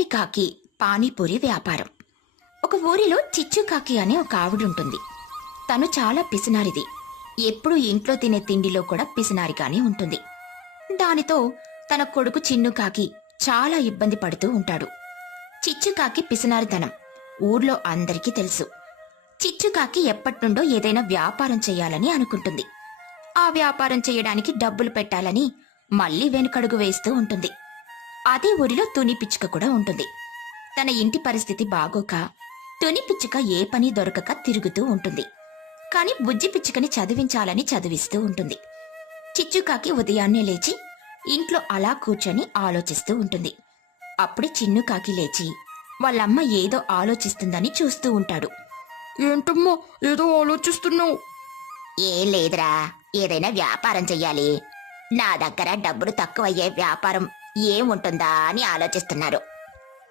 పిసినరికాకి పానీపూరి వ్యాపారం. ఒక ఊరిలో చిచ్చుకాకి అనే ఒక ఆవిడుంటుంది. తను చాలా పిసినారిది. ఎప్పుడూ ఇంట్లో తినే తిండిలో కూడా పిసినారిగానే ఉంటుంది. దానితో తన కొడుకు చిన్నుకాకి చాలా ఇబ్బంది పడుతూ ఉంటాడు. చిచ్చుకాకి పిసినారితనం ఊర్లో అందరికీ తెలుసు. చిచ్చుకాకి ఎప్పటినుండో ఏదైనా వ్యాపారం చేయాలని అనుకుంటుంది. ఆ వ్యాపారం చేయడానికి డబ్బులు పెట్టాలని మళ్ళీ వెనుకడుగు వేస్తూ ఉంటుంది. అదే ఊరిలో తుని పిచ్చుక కూడా ఉంటుంది. తన ఇంటి పరిస్థితి బాగోక తుని పిచ్చుక ఏ పని దొరకక తిరుగుతూ ఉంటుంది. కాని బుజ్జి పిచ్చుకని చదివించాలని చదివిస్తూ ఉంటుంది. చిచ్చుకాకి ఉదయాన్నే లేచి ఇంట్లో అలా కూర్చొని ఆలోచిస్తూ ఉంటుంది. అప్పుడే చిన్నుకాకి లేచి వాళ్ళమ్మ ఏదో ఆలోచిస్తుందని చూస్తూ ఉంటాడు. ఏంటమ్మా ఏదో ఆలోచిస్తున్నావు? ఏం లేదురా ఏదైనా వ్యాపారం చెయ్యాలి. నా దగ్గర డబ్బులు తక్కువయ్యే వ్యాపారం ఏముంటుందా అని ఆలోచిస్తున్నారు.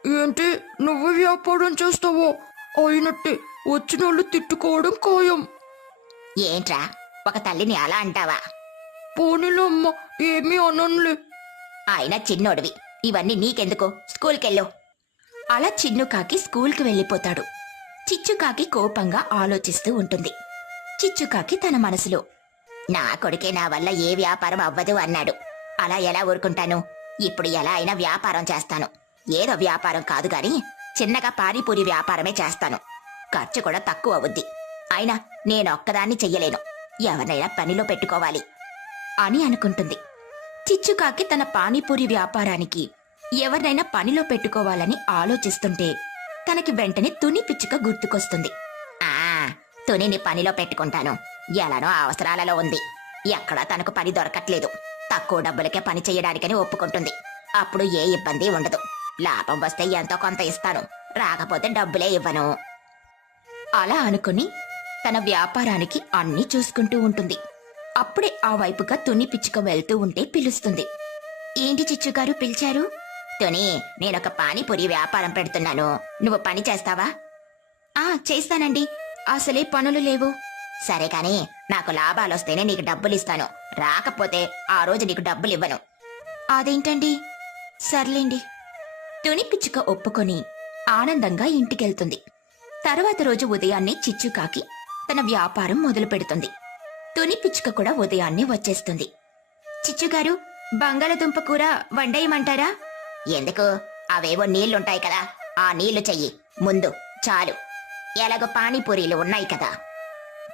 ఏంటి? నువ్వు వ్యాపారం చేస్తావో? అయినట్టే వచ్చిన వాళ్ళు తిట్టుకోవడం ఖాయం. ఏంట్రా? ఒక తల్లిని అలా అంటావా? పోనీలో అమ్మ ఏమీ అననులే. ఆయన చిన్నోడివి. ఇవన్నీ నీకెందుకు? స్కూల్కెళ్ళు. అలా చిన్నుకాకి స్కూల్కి వెళ్ళిపోతాడు. చిచ్చుకాకి కోపంగా ఆలోచిస్తూ ఉంటుంది. చిచ్చుకాకి తన మనసులో నా కొడుకే నా వల్ల ఏ వ్యాపారం అవ్వదు అన్నాడు. అలా ఎలా ఊరుకుంటాను? ఇప్పుడు ఎలా అయినా వ్యాపారం చేస్తాను. ఏదో వ్యాపారం కాదు గాని చిన్నగా పానీపూరి వ్యాపారమే చేస్తాను. ఖర్చు కూడా తక్కువ అవుద్ది. అయినా నేనొక్కదాన్ని చెయ్యలేను. ఎవరినైనా పనిలో పెట్టుకోవాలి అని అనుకుంటుంది. చిచ్చుకాకి తన పానీపూరి వ్యాపారానికి ఎవరినైనా పనిలో పెట్టుకోవాలని ఆలోచిస్తుంటే తనకి వెంటనే తుని పిచ్చుక గుర్తుకొస్తుంది. ఆ తునిని పనిలో పెట్టుకుంటాను. ఎలానో అవసరాలలో ఉంది. ఎక్కడా తనకు పని దొరకట్లేదు. తక్కువ డబ్బులకే పని చేయడానికని ఒప్పుకుంటుంది. అప్పుడు ఏ ఇబ్బంది ఉండదు. లాభం వస్తే ఎంతో కొంత ఇస్తాను. రాకపోతే డబ్బులే ఇవ్వను. అలా అనుకుని తన వ్యాపారానికి అన్నీ చూసుకుంటూ ఉంటుంది. అప్పుడే ఆ వైపుగా తుని పిచ్చుక వెళ్తూ ఉంటే పిలుస్తుంది. ఏంటి చిచ్చుగారు పిలిచారు? తుని నేనొక పానీపూరి వ్యాపారం పెడుతున్నాను. నువ్వు పని చేస్తావా? ఆ చేస్తానండి. అసలే పనులు లేవు. సరే కాని నాకు లాభాలొస్తేనే నీకు డబ్బులు ఇస్తాను రాకపోతే ఆ రోజు నీకు డబ్బులు ఇవ్వను అదేంటండి? సర్లేండి. తుని పిచ్చుక ఒప్పుకొని ఆనందంగా ఇంటికెళ్తుంది. తర్వాత రోజు ఉదయాన్నే చిచ్చుకాకి తన వ్యాపారం మొదలు పెడుతుంది తుని పిచ్చుక కూడా ఉదయాన్నే వచ్చేస్తుంది. చిచ్చుగారు బంగాళదుంప కూర వండేయమంటారా? ఎందుకు? అవేవో నీళ్ళుంటాయి కదా. ఆ నీళ్ళు చెయ్యి. ముందు చాలు. ఎలాగో పానీపూరీలు ఉన్నాయి కదా.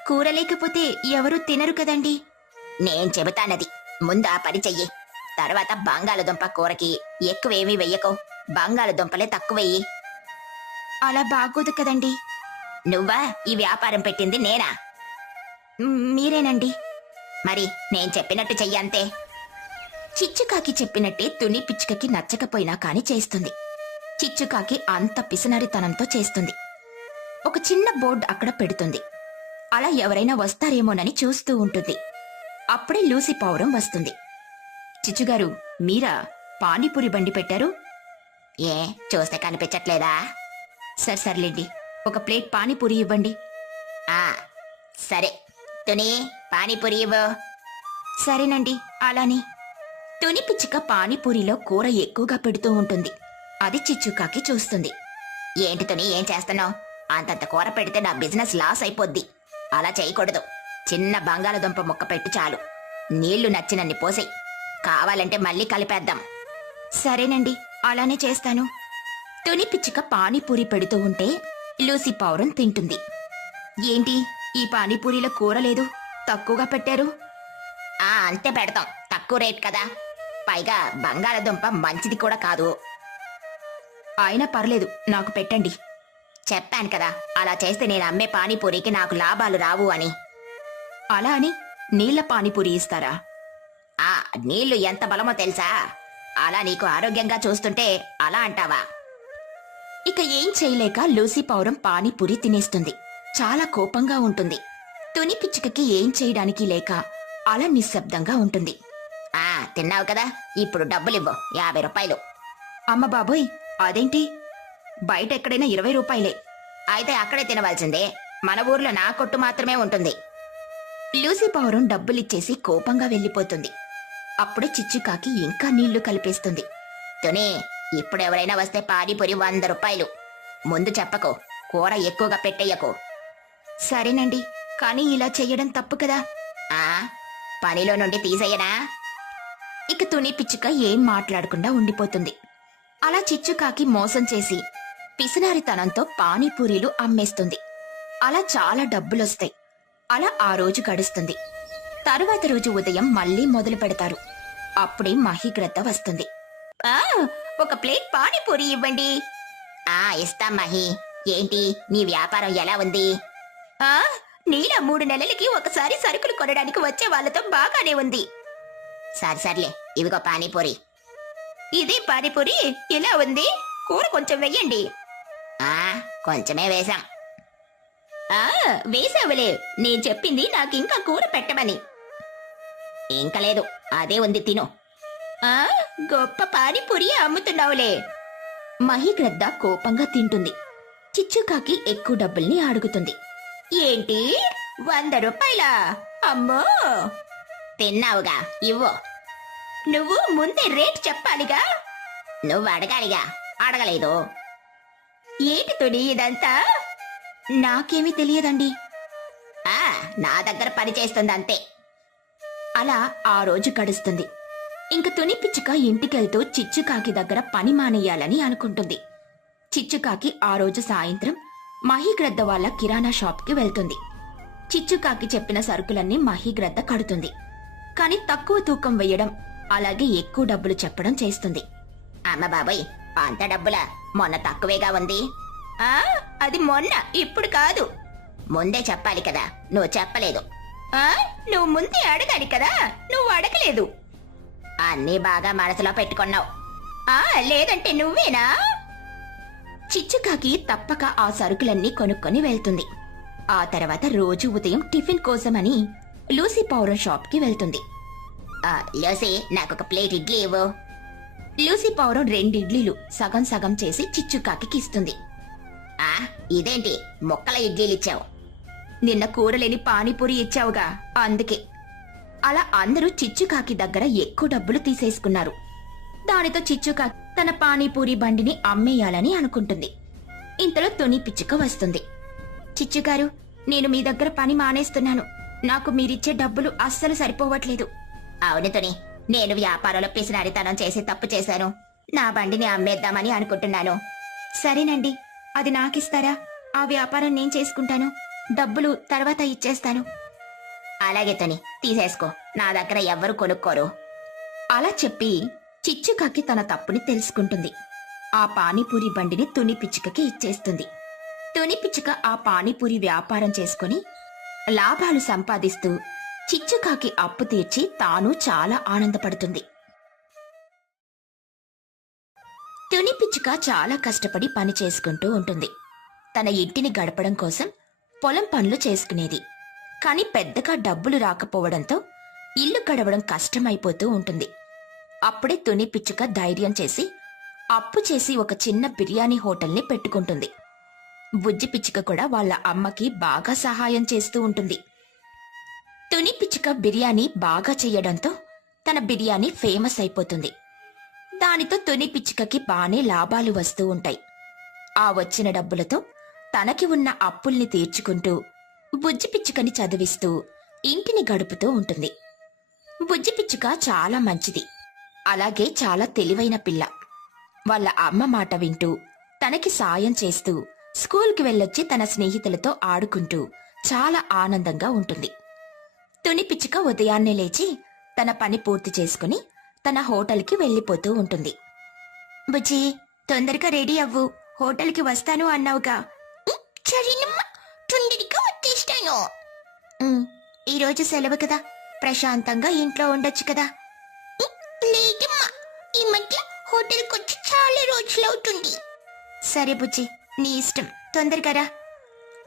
కూర లేకపోతే ఎవరూ తినరు కదండి. నేను చెబుతానది ముందు ఆ పని చెయ్యి. తర్వాత బంగాళదుంప కూరకి ఎక్కువేమీ వెయ్యకో. బంగాళదుంపలే తక్కువెయ్యి. అలా బాగోదు కదండి. నువ్వా? ఈ వ్యాపారం పెట్టింది నేనా? మీరేనండి. మరి నేను చెప్పినట్టు చెయ్యంతే చిచ్చుకాకి చెప్పినట్టే తుని పిచ్చుకకి నచ్చకపోయినా కాని చేస్తుంది. చిచ్చుకాకి అంత పిసినరితనంతో చేస్తుంది. ఒక చిన్న బోర్డు అక్కడ పెడుతుంది. అలా ఎవరైనా వస్తారేమోనని చూస్తూ ఉంటుంది. అప్పుడే లూసి పౌరం వస్తుంది. చిచ్చుగారు మీరా పానీపూరి బండి పెట్టారు? ఏ చూస్తే కనిపించట్లేదా? సరే సర్లేండి. ఒక ప్లేట్ పానీపూరి ఇవ్వండి. ఆ సరే. తుని పానీపూరి ఇవ్వు. సరేనండి అలానే. తుని పిచ్చుక పానీపూరిలో కూర ఎక్కువగా పెడుతూ ఉంటుంది. అది చిచ్చుకాకి చూస్తుంది. ఏంటి తుని ఏం చేస్తున్నావు? అంతంత కూర పెడితే నా బిజినెస్ లాస్ అయిపోద్ది. అలా చేయకూడదు. చిన్న బంగాళదుంప ముక్క పెట్టు చాలు. నీళ్ళు నచ్చినన్ని పోసేయ్. కావాలంటే మళ్ళీ కలిపేద్దాం. సరేనండి అలానే చేస్తాను. తుని పిచ్చుక పానీపూరి పెడుతూ ఉంటే లూసి పౌరం తింటుంది. ఏంటి ఈ పానీపూరిలో కూర లేదు? తక్కువగా పెట్టారు? ఆ అంతే పెడతాం. తక్కువ రేట్ కదా. పైగా బంగాళదుంప మంచిది కూడా కాదు. అయినా పర్లేదు నాకు పెట్టండి. చెప్పాను కదా అలా చేస్తే నేను అమ్మే పానీపూరికి నాకు లాభాలు రావు అని. అలా అని నీళ్ళ పానీపూరి ఇస్తారా? ఆ నీళ్ళు ఎంత బలమో తెలుసా? అలా నీకు ఆరోగ్యంగా చూస్తుంటే అలా అంటావా? ఇక ఏం చేయలేక లూసీ పౌరం పానీపూరి తినేస్తుంది. చాలా కోపంగా ఉంటుంది. తుని పిచ్చుకకి ఏం చేయడానికి లేక అలా నిశ్శబ్దంగా ఉంటుంది. ఆ తిన్నావు కదా? ఇప్పుడు డబ్బులివ్వు. యాభై రూపాయలు. అమ్మ బాబోయ్ అదేంటి? బయట ఎక్కడైనా ఇరవై రూపాయలే. అయితే అక్కడే తినవలసిందే. మన ఊర్లో నా కొట్టు మాత్రమే ఉంటుంది. లూసీ పౌరం డబ్బులిచ్చేసి కోపంగా వెళ్ళిపోతుంది. అప్పుడే చిచ్చుకాకి ఇంకా నీళ్ళు కలిపేస్తుంది. తునే ఇప్పుడు ఎవరైనా వస్తే పానీపూరి వంద రూపాయలు. ముందు చెప్పకు కూర ఎక్కువగా పెట్టేయకు. సరేనండి కానీ ఇలా చెయ్యడం తప్పు కదా? ఆ పనిలో నుండి తీసేయనా? ఇక తుని పిచ్చుక ఏం మాట్లాడకుండా ఉండిపోతుంది. అలా చిచ్చుకాకి మోసం చేసి పిసినారితనంతో పానీపూరీలు అమ్మేస్తుంది. అలా చాలా డబ్బులొస్తాయి. అలా ఆ రోజు గడుస్తుంది. తరువాత రోజు ఉదయం మళ్ళీ మొదలు పెడతారు. అప్పుడే మహిగ్రద్ద వస్తుంది. ఆ ఒక ప్లేట్ పానీపూరి ఇవ్వండి. ఆ ఇస్తాం మహి. ఏంటి నీ వ్యాపారం ఎలా ఉంది? ఆ నీలా మూడు నెలలకి ఒకసారి సరుకులు కొనడానికి వచ్చే వాళ్ళతో బాగానే ఉంది. సరే సర్లే. ఇదిగో పానీపూరి. ఇది పానీపూరి? ఎలా ఉంది? కూర కొంచెం వెయ్యండి. కొంచెమే వేశాం. ఆ వేసావులే నేను చెప్పింది నాకు ఇంకా కూర పెట్టమని. ఇంకా లేదు అదే ఉంది తిను. ఆ గొప్ప పానీపూరి అమ్ముతున్నావులే. మహిగ్రద్ద కోపంగా తింటుంది. చిచ్చుకాకి ఎక్కువ డబ్బుల్ని అడుగుతుంది. ఏంటి? వంద రూపాయలా? అమ్మో! తిన్నావుగా ఇవ్వు. నువ్వు ముందే రేట్ చెప్పాలిగా? నువ్వు అడగాలిగా అడగలేదు. ఏంటి తుడి ఇదంతా? నాకేమీ తెలియదండి. ఆ నా దగ్గర పని చేస్తుంది అంతే. అలా ఆ రోజు గడుస్తుంది. ఇంక తుని పిచ్చుక ఇంటికెళ్తూ చిచ్చుకాకి దగ్గర పని మానేయాలని అనుకుంటుంది. చిచ్చుకాకి ఆ రోజు సాయంత్రం మహీగ్రద్ద వాళ్ళ కిరాణా షాప్కి వెళ్తుంది. చిచ్చుకాకి చెప్పిన సరుకులన్నీ మహీగ్రద్ద కడుతుంది. కాని తక్కువ తూకం వేయడం అలాగే ఎక్కువ డబ్బులు చెప్పడం చేస్తుంది. అమ్మ బాబాయ్ అంత డబ్బులా? మొన్న తక్కువేగా ఉంది. ఆ అది మొన్న ఇప్పుడు కాదు. ముందే చెప్పాలి కదా నువ్వు చెప్పలేదు. ఆ నువ్వు ముందే అడగాలి కదా నువ్వు అడగలేదు. అన్నీ బాగా మనసులో పెట్టుకున్నావు. ఆ లేదంటే నువ్వేనా? చిచ్చుకాకి తప్పక ఆ సరుకులన్నీ కొనుక్కొని వెళ్తుంది. ఆ తర్వాత రోజు ఉదయం టిఫిన్ కోసమని లూసీ పౌరం షాప్కి వెళ్తుంది. లూసీ నాకు ఒక ప్లేట్ ఇడ్లీ ఇవ్వు. లూసీ పౌరం రెండు ఇడ్లీలు సగం సగం చేసి చిచ్చుకాకి ఇస్తుంది. ఆ ఇదేంటి? మొక్కల ఇడ్లీలు ఇచ్చావు. నిన్న కూరలేని పానీపూరి ఇచ్చావుగా అందుకే. అలా అందరూ చిచ్చుకాకి దగ్గర ఎక్కువ డబ్బులు తీసేసుకున్నారు. దానితో చిచ్చుకాకి తన పానీపూరి బండిని అమ్మేయాలని అనుకుంటుంది. ఇంతలో తుని పిచ్చుక వస్తుంది. చిచ్చుగారు నేను మీ దగ్గర పని మానేస్తున్నాను. నాకు మీరిచ్చే డబ్బులు అస్సలు సరిపోవట్లేదు. అవును తుని నేను వ్యాపారంలో పిసినారితనం చేసి తప్పు చేశాను. నా బండిని అమ్మేద్దామని అనుకుంటున్నాను. సరేనండి అది నాకిస్తారా? ఆ వ్యాపారం నేను చేసుకుంటాను. డబ్బులు తర్వాత ఇచ్చేస్తాను. అలాగే తని తీసేసుకో. నా దగ్గర ఎవ్వరు కొనుక్కోరు. అలా చెప్పి చిచ్చుకక్కి తన తప్పుని తెలుసుకుంటుంది. ఆ పానీపూరి బండిని తుని పిచ్చుకకి ఇచ్చేస్తుంది. తుని పిచ్చుక ఆ పానీపూరి వ్యాపారం చేసుకుని లాభాలు సంపాదిస్తూ చిచ్చుకాకి అప్పు తీర్చి తాను చాలా ఆనందపడుతుంది. తుని పిచ్చుక చాలా కష్టపడి పని చేసుకుంటూ ఉంటుంది. తన ఇంటిని గడపడం కోసం పొలం పనులు చేసుకునేది. కాని పెద్దగా డబ్బులు రాకపోవడంతో ఇల్లు గడవడం కష్టమైపోతూ ఉంటుంది. అప్పుడే తుని పిచ్చుక ధైర్యం చేసి అప్పు చేసి ఒక చిన్న బిర్యానీ హోటల్ని పెట్టుకుంటుంది. బుజ్జి పిచ్చుక కూడా వాళ్ళ అమ్మకి బాగా సహాయం చేస్తూ ఉంటుంది. తుని పిచ్చుక బిర్యానీ బాగా చెయ్యడంతో తన బిర్యానీ ఫేమస్ అయిపోతుంది. దానితో తుని పిచ్చుకకి బానే లాభాలు వస్తూ ఉంటాయి. ఆ వచ్చిన డబ్బులతో తనకి ఉన్న అప్పుల్ని తీర్చుకుంటూ బుజ్జి పిచ్చుకని చదివిస్తూ ఇంటిని గడుపుతూ ఉంటుంది. బుజ్జి పిచ్చుక చాలా మంచిది. అలాగే చాలా తెలివైన పిల్ల. వాళ్ళ అమ్మ మాట వింటూ తనకి సాయం చేస్తూ స్కూల్కి వెళ్ళొచ్చి తన స్నేహితులతో ఆడుకుంటూ చాలా ఆనందంగా ఉంటుంది. తుని పిచ్చుక ఉదయాన్నే లేచి తన పని పూర్తి చేసుకుని తన హోటల్కి వెళ్ళిపోతూ ఉంటుంది. బుజ్జి తొందరగా రెడీ అవ్వు. హోటల్కి వస్తాను అన్నావుగా. తొందరగా వచ్చేస్తాను. ఈరోజు సెలవు కదా. ప్రశాంతంగా ఇంట్లో ఉండొచ్చు కదా. లేదమ్మా. ఈ మధ్య హోటల్కి వచ్చి చాలా రోజులవుతుంది సరే బుజ్జి నీ ఇష్టం. తొందరగా రా.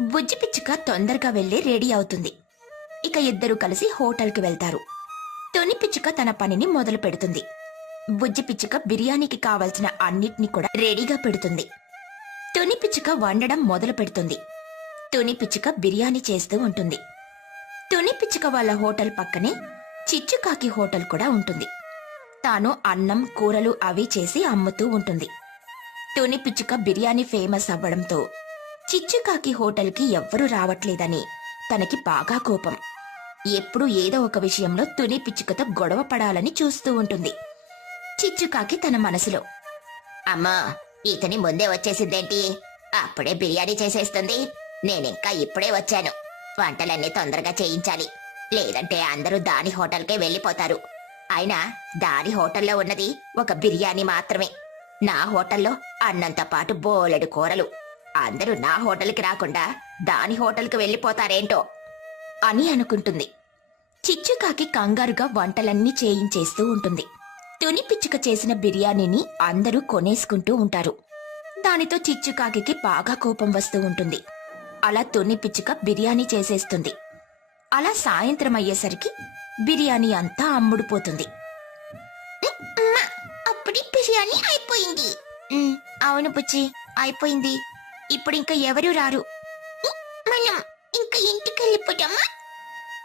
బుజ్జి పిచ్చుక తొందరగా వెళ్ళి రెడీ అవుతుంది. ఇక ఇద్దరు కలిసి హోటల్కి వెళ్తారు. తొని పిచ్చుక తన పనిని మొదలు పెడుతుంది. బుజ్జి పిచ్చుక బిర్యానీకి కావలసిన అన్నిటిని కూడా రెడీగా పెడుతుంది. తుని పిచ్చుక వండడం మొదలు పెడుతుంది. తుని పిచ్చుక బిర్యానీ చేస్తూ ఉంటుంది. తుని పిచ్చుక వాళ్ళ హోటల్ పక్కనే చిచ్చుకాకి హోటల్ కూడా ఉంటుంది. తాను అన్నం కూరలు అవి చేసి అమ్ముతూ ఉంటుంది. తుని పిచ్చుక బిర్యానీ ఫేమస్ అవ్వడంతో చిచ్చుకాకి హోటల్కి ఎవ్వరూ రావట్లేదని తనకి బాగా కోపం. ఎప్పుడూ ఏదో ఒక విషయంలో తుని పిచ్చుకతో గొడవ పడాలని చూస్తూ ఉంటుంది. చిచ్చుకాకి తన మనసులో అమ్మా ఇతని ముందే వచ్చేసిద్దేంటి అప్పుడే బిర్యానీ చేసేస్తుంది. నేనింకా ఇప్పుడే వచ్చాను. వంటలన్నీ తొందరగా చేయించాలి. లేదంటే అందరూ దాని హోటల్కే వెళ్ళిపోతారు. అయినా దాని హోటల్లో ఉన్నది ఒక బిర్యానీ మాత్రమే. నా హోటల్లో అన్నంత పాటు బోలెడు కూరలు. అందరూ నా హోటల్కి రాకుండా దాని హోటల్కి వెళ్ళిపోతారేంటో అని అనుకుంటుంది. చిచ్చుకాకి కంగారుగా వంటలన్నీ చేయించేస్తూ ఉంటుంది. తుని పిచ్చుక చేసిన బిర్యానీని అందరూ కొనేసుకుంటూ ఉంటారు. దానితో చిచ్చుకాకి బాగా కోపం వస్తూ ఉంటుంది. అలా తుని పిచ్చుక బిర్యానీ చేసేస్తుంది. అలా సాయంత్రం అయ్యేసరికి బిర్యానీ అంతా అమ్ముడుపోతుంది. అప్పుడే బిర్యానీ అయిపోయింది. అవును పుచ్చి అయిపోయింది. ఇప్పుడు ఇంకా ఎవరు రారు. మనం ఇంకా ఇంటికి వెళ్ళిపోతామా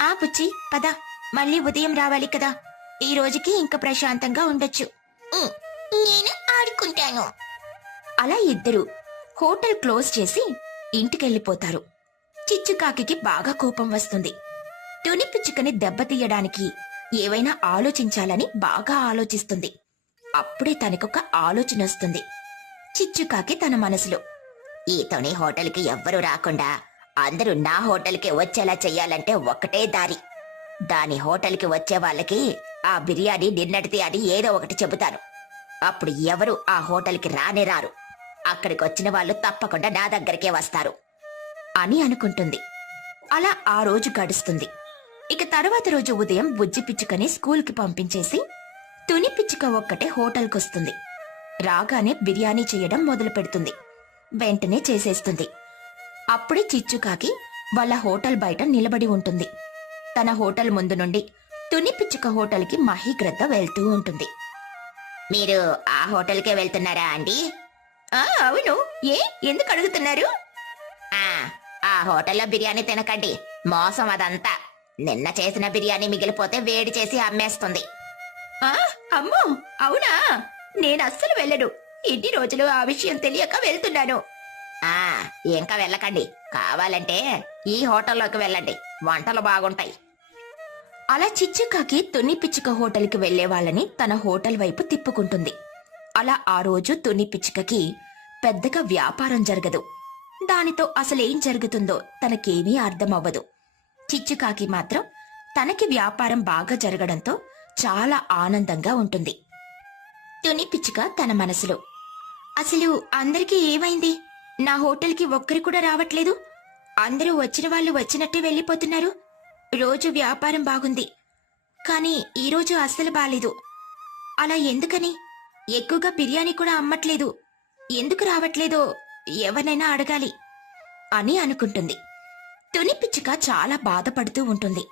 ఆ పుచ్చి పద. మళ్ళీ ఉదయం రావాలి కదా. ఈ రోజుకి ఇంకా ప్రశాంతంగా ఉండొచ్చు. నేను ఆడుకుంటాను. అలా ఇద్దరు హోటల్ క్లోజ్ చేసి ఇంటికెళ్ళిపోతారు. చిచ్చుకాకి బాగా కోపం వస్తుంది. తుని పిచ్చుకని దెబ్బతీయడానికి ఏవైనా ఆలోచించాలని బాగా ఆలోచిస్తుంది. అప్పుడే తనకొక ఆలోచన వస్తుంది చిచ్చుకాకి తన మనసులో ఈ తొని హోటల్కి ఎవ్వరూ రాకుండా అందరూ నా హోటల్కి వచ్చేలా చెయ్యాలంటే ఒక్కటే దారి. దాని హోటల్కి వచ్చే వాళ్ళకి ఆ బిర్యానీ నిన్నటిది అని ఏదో ఒకటి చెబుతాను అప్పుడు ఎవరు ఆ హోటల్కి రానే రారు. అక్కడికి వచ్చిన వాళ్ళు తప్పకుండా నా దగ్గరికే వస్తారు అని అనుకుంటుంది. అలా ఆ రోజు గడుస్తుంది. ఇక తర్వాత రోజు ఉదయం బుజ్జి పిచ్చుకని స్కూల్కి పంపించేసి తుని పిచ్చుక ఒక్కటే హోటల్కొస్తుంది. రాగానే బిర్యానీ చేయడం మొదలు పెడుతుంది వెంటనే చేసేస్తుంది. అప్పుడే చిచ్చుకాకి వాళ్ళ హోటల్ బయట నిలబడి ఉంటుంది. తన హోటల్ ముందు నుండి తుని పిచ్చుక హోటల్కి మహిగ్రద్ద వెళ్తూ ఉంటుంది. మీరు ఆ హోటల్కే వెళ్తున్నారా అండి? అవును. ఏ ఎందుకు అడుగుతున్నారు? ఆ ఆ హోటల్లో బిర్యానీ తినకండి. మోసం అదంతా. నిన్న చేసిన బిర్యానీ మిగిలిపోతే వేడి చేసి అమ్మేస్తుంది. అమ్మో అవునా? నేను అస్సలు వెళ్ళడు ఎన్ని రోజులు ఆ విషయం తెలియక వెళ్తున్నాను. ఆ ఇంకా వెళ్ళకండి. కావాలంటే ఈ హోటల్లోకి వెళ్ళండి. వంటలు బాగుంటాయి. అలా చిచ్చుకాకి తుని పిచ్చుక హోటల్కి వెళ్ళే వాళ్ళని తన హోటల్ వైపు తిప్పుకుంటుంది. అలా ఆ రోజు తుని పిచ్చుకకి పెద్దగా వ్యాపారం జరగదు. దానితో అసలేం జరుగుతుందో తనకేమీ అర్థమవ్వదు. చిచ్చుకాకి మాత్రం తనకి వ్యాపారం బాగా జరగడంతో చాలా ఆనందంగా ఉంటుంది. తుని పిచ్చుక తన మనసులో అసలు అందరికీ ఏమైంది? నా హోటల్కి ఒక్కరు కూడా రావట్లేదు. అందరూ వచ్చిన వాళ్ళు వచ్చినట్టే వెళ్ళిపోతున్నారు. రోజు వ్యాపారం బాగుంది. కానీ ఈరోజు అస్సలు బాలేదు. అలా ఎందుకని? ఎక్కువగా బిర్యానీ కూడా అమ్మట్లేదు. ఎందుకు రావట్లేదో ఎవరినైనా అడగాలి అని అనుకుంటుంది. తుని పిచ్చుక చాలా బాధపడుతూ ఉంటుంది.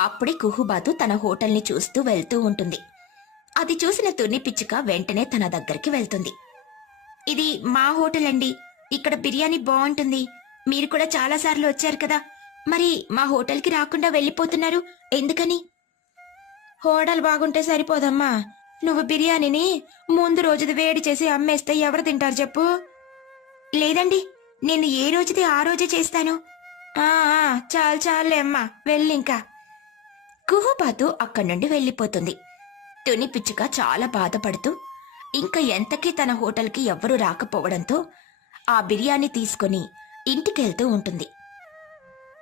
అప్పుడే కుహుబాతు తన హోటల్ని చూస్తూ వెళ్తూ ఉంటుంది. అది చూసిన తుని పిచ్చుక వెంటనే తన దగ్గరికి వెళ్తుంది. ఇది మా హోటల్ అండి. ఇక్కడ బిర్యానీ బాగుంటుంది. మీరు కూడా చాలా సార్లు వచ్చారు కదా. మరి మా హోటల్కి రాకుండా వెళ్ళిపోతున్నారు. ఎందుకని? హోటల్ బాగుంటే సరిపోదమ్మా. నువ్వు బిర్యానీని ముందు రోజుది వేడి చేసి అమ్మేస్తే ఎవరు తింటారు చెప్పు. లేదండి నేను ఏ రోజుది ఆ రోజే చేస్తాను. ఆ చాలు చాలే అమ్మా వెళ్ళింకా. కుహుబాతు అక్కడి నుండి వెళ్ళిపోతుంది. తుని పిచ్చుక చాలా బాధపడుతూ ఇంకా ఎంతకీ తన హోటల్కి ఎవ్వరూ రాకపోవడంతో ఆ బిర్యానీ తీసుకుని ఇంటికెళ్తూ ఉంటుంది.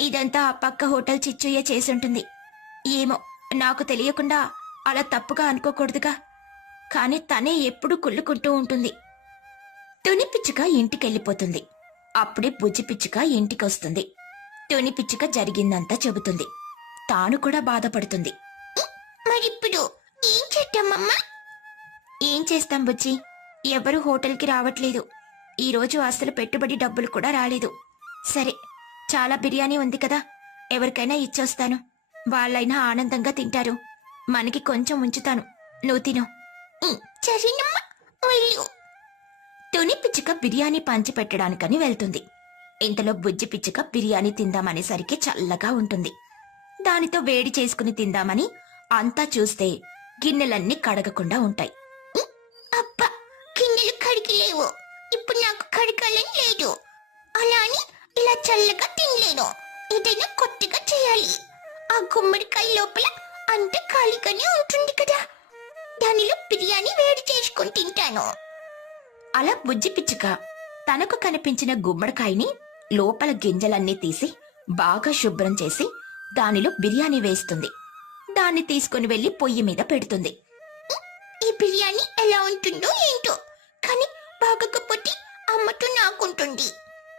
ఇదంతా ఆ పక్క హోటల్ చిచ్చయ్య చేసుంటుంది. ఏమో నాకు తెలియకుండా అలా తప్పుగా అనుకోకూడదుగా. కాని తనే ఎప్పుడూ కుళ్ళుకుంటూ ఉంటుంది. తుని పిచ్చుక ఇంటికెళ్ళిపోతుంది. అప్పుడే బుజ్జి పిచ్చుక ఇంటికొస్తుంది. తుని పిచ్చుక జరిగిందంతా చెబుతుంది. తాను కూడా బాధపడుతుంది. మరిప్పుడు ఏం చేద్దామమ్మా ఏం చేస్తాం బుజ్జి? ఎవరు హోటల్కి రావట్లేదు. ఈరోజు అసలు పెట్టుబడి డబ్బులు కూడా రాలేదు. సరే చాలా బిర్యానీ ఉంది కదా ఎవరికైనా ఇచ్చొస్తాను. వాళ్ళైనా ఆనందంగా తింటారు. మనకి కొంచెం ఉంచుతాను. నువ్వు తిను. తుని పిచ్చుక బిర్యానీ పంచి పెట్టడానికని వెళ్తుంది. ఇంతలో బుజ్జి పిచ్చుక బిర్యానీ తిందామనేసరికి చల్లగా ఉంటుంది. దానితో వేడి చేసుకుని తిందామని అంతా చూస్తే గిన్నెలన్నీ కడగకుండా ఉంటాయి. ఇప్పుడు నాకు కడగాలని లేదు. అలా అని ఇలా చల్లగా తినలేను. ఏదైనా కొత్తగా చేయాలి. ఆ గుమ్మడికాయ లోపల అంత ఖాళీగానే ఉంటుంది కదా. దానిలో బిర్యానీ వేడి చేసుకొని తింటాను. అలా బుజ్జి పిచ్చుక తనకు కనిపించిన గుమ్మడికాయని లోపల గింజలన్నీ తీసి బాగా శుభ్రం చేసి దానిలో బిర్యానీ వేస్తుంది. దాన్ని తీసుకుని వెళ్ళి పొయ్యి మీద పెడుతుంది. ఈ బిర్యానీ ఎలా ఉంటుందో ఏంటో. కానీ బాగోకపోతే అమ్మతో నాకుంటుంది.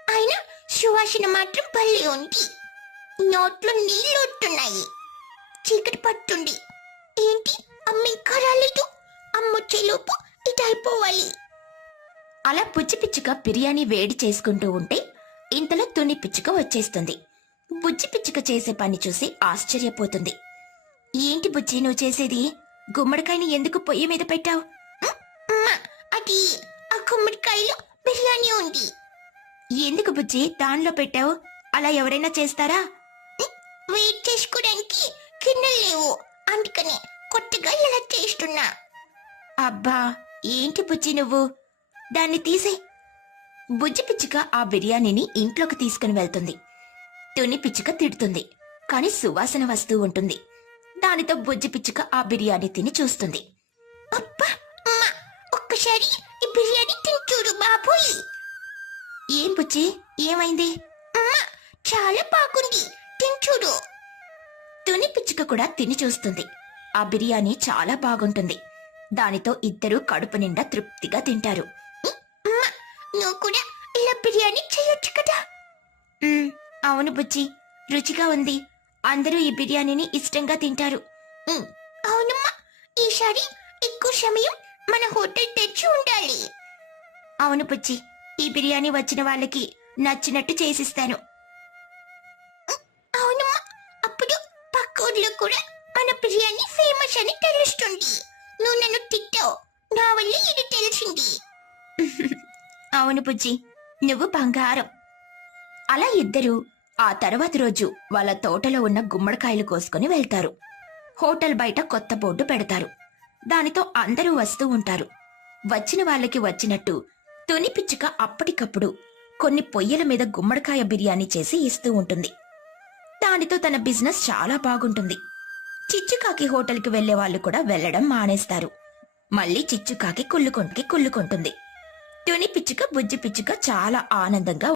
అయినా సువాసన మాత్రం భలే ఉంది. నోట్లో నీళ్ళు వస్తున్నాయి. చీకటి పట్టుంది ఏంటి? అమ్మ ఇంకా రాలేదు. అమ్మొచ్చేలోపు ఇది అయిపోవాలి. అలా పుచ్చి పిచ్చుక బిర్యానీ వేడి చేసుకుంటూ ఉంటే ఇంతలో తుని పిచ్చుక వచ్చేస్తుంది. బుజ్జి పిచ్చుక చేసే పని చూసి ఆశ్చర్యపోతుంది. ఏంటి బుజ్జి నువ్వు చేసేది? గుమ్మడికాయని ఎందుకు పొయ్యి మీద పెట్టావు? అది ఆ గుమ్మడికాయలో బిర్యానీ ఉంది. ఎందుకు బుజ్జి? దానిలో పెట్టావు. అలా ఎవరైనా చేస్తారా? వెయిట్ చేసుకోవడానికి గిన్నెలు లేవు. అందుకని కొత్తగా ఇలా చేస్తున్నా. అబ్బా ఏంటి బుజ్జి నువ్వు? దాన్ని తీసే. బుజ్జి పిచ్చుక ఆ బిర్యానీని ఇంట్లోకి తీసుకుని వెళ్తుంది. తుని పిచ్చుక తిడుతుంది. కాని సువాసన వస్తూ ఉంటుంది. దానితో బుజ్జి పిచ్చుక ఆ బిర్యానీ తిని చూస్తుంది. ఒకసారి ఈ బిర్యానీ తిని చూడు బాబోయ్. ఏం బుజ్జి ఏమైంది? చాలా బాగుంది తిని చూడు తుని పిచ్చుక కూడా తిని చూస్తుంది. ఆ బిర్యానీ చాలా బాగుంటుంది. దానితో ఇద్దరూ కడుపు నిండా తృప్తిగా తింటారు. నువ్వు కూడా ఇలా బిర్యానీ చేయొచ్చు కదా? అవును బుజ్జి రుచిగా ఉంది. అందరూ ఈ బిర్యానీని ఇష్టంగా తింటారు. అవునమ్మా ఈసారి ఎక్కువ సమయం మన హోటల్ తెచ్చి ఉండాలి. అవును పుచ్చి ఈ బిర్యానీ వచ్చిన వాళ్ళకి నచ్చినట్టు చేసిస్తాను. అవునమ్మా అప్పుడు పక్క ఊర్లో కూడా మన బిర్యానీ ఫేమస్ అని తెలుస్తుంది. నువ్వు నన్ను తిట్టావు. నా వల్ల ఇది తెలిసింది. అవును పుజ్జి నువ్వు బంగారం. అలా ఇద్దరు ఆ తర్వాత రోజు వాళ్ళ తోటలో ఉన్న గుమ్మడికాయలు కోసుకుని వెళ్తారు. హోటల్ బయట కొత్త బోర్డు పెడతారు. దానితో అందరూ వస్తూ ఉంటారు. వచ్చిన వాళ్ళకి వచ్చినట్టు తుని పిచ్చుక అప్పటికప్పుడు కొన్ని పొయ్యల మీద గుమ్మడికాయ బిర్యానీ చేసి ఇస్తూ ఉంటుంది. దానితో తన బిజినెస్ చాలా బాగుంటుంది. చిచ్చుకాకి హోటల్కి వెళ్ళే వాళ్ళు కూడా వెళ్ళడం మానేస్తారు. మళ్ళీ చిచ్చుకాకి కుళ్ళుకొంటికి కుళ్ళుకుంటుంది. తుని పిచ్చుక బుజ్జి పిచ్చుక చాలా ఆనందంగా